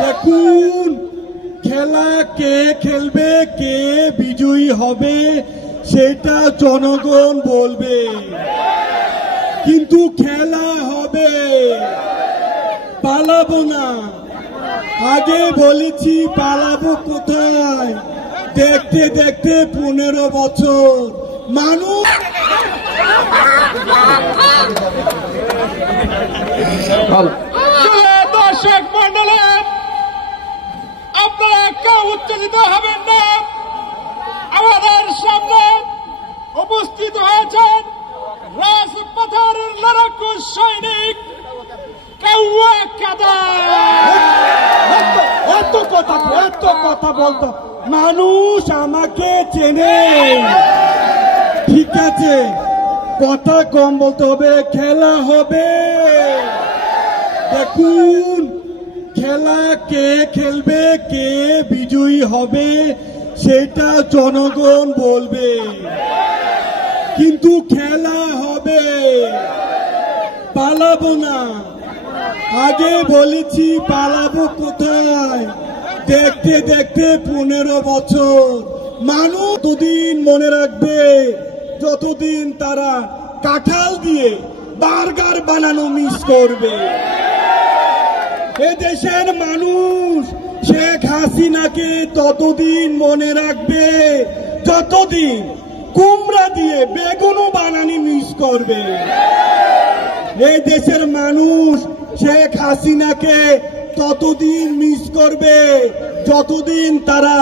দেখুন, খেলা কে খেলবে, কে বিজয়ী হবে সেটা জনগণ বলবে, কিন্তু খেলা হবে, পালাবো না। আগে বলেছি পালাবো কোথায়, দেখতে দেখতে 15 বছর মানুষ। দর্শক মন্ডলী, আপনারা কেউ উত্তেজিত হবেন না। আমাদের সামনে উপস্থিত হয়েছেন রাজপথের লড়াকু সৈনিক কাউয়া কাদের। এত কথা বলতো, মানুষ আমাকে চেনে। ঠিক আছে, কথা কম বলতে হবে, খেলা হবে। দেখুন, খেলা কে খেলবে, কে বিজয়ী হবে সেটা জনগণ বলবে, কিন্তু খেলা হবে, পালাবো না। আগে বলেছি পালাবো কোথায়, দেখতে দেখতে 15 বছর মানুষ। ততদিন মনে রাখবে যতদিন তারা কাঁঠাল দিয়ে বার্গার বানানো মিস করবে। এদেশের মানুষ শেখ হাসিনাকে ততদিন মনে রাখবে যতদিন কুমড়া দিয়ে বেগুনও বানানি মিস করবে। এই দেশের মানুষ শেখ হাসিনাকে ততদিন মিস করবে যতদিন তারা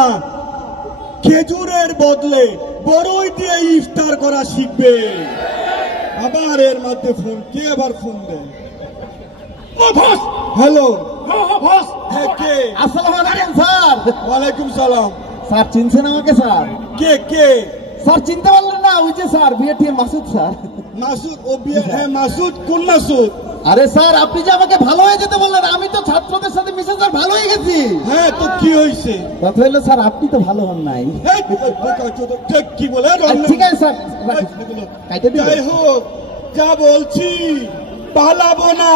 খেজুরের বদলে বড়ই দিয়ে ইফতার করা শিখবে। আবার এর মধ্যে ফোন, কে আবার ফোন দেয়? হ্যালো, কে? আসসালামু আলাইকুম স্যার। ওয়ালাইকুম সালাম। স্যার চিনছেন আমাকে স্যার? কে? স্যার চিনতে পারলেন না? ওই যে স্যার বিএটিএম মাসুদ স্যার। মাসুদ? ও হ্যাঁ, মাসুদ। কোন মাসুদ? আরে স্যার, আপনি যে আমাকে ভালো হয়ে যেতে বললেন, আমি তো ছাত্রদের সাথে মিশে স্যার ভালো হয়ে গেছি। হ্যাঁ, তো কি হয়েছে? কথা হলো স্যার, আপনি তো ভালো হন নাই। কি বলে? ঠিক আছে স্যার, কাইতে দিন। যাই হোক, যা বলছি, পালাবো না।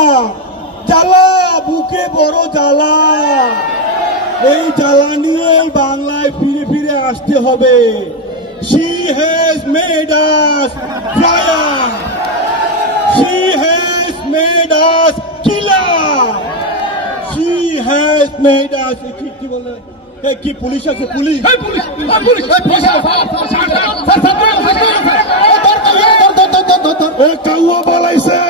জ্বালা, বুকে বড় জ্বালা। এই জ্বালা নিয়ে বাংলায় ফিরে ফিরে আসতে হবে। She has made us fire. She has made us killer. She has made us. কি বলে? কি পুলিশ আছে? পুলিশ? কাউয়া পালাইছে।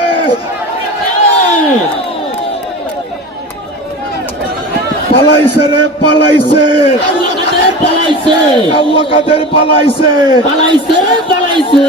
পালাইছে রে, পালাইছে। পালাইছে কাউয়া কাদের পালাইছে। পালাইছে পালাইছে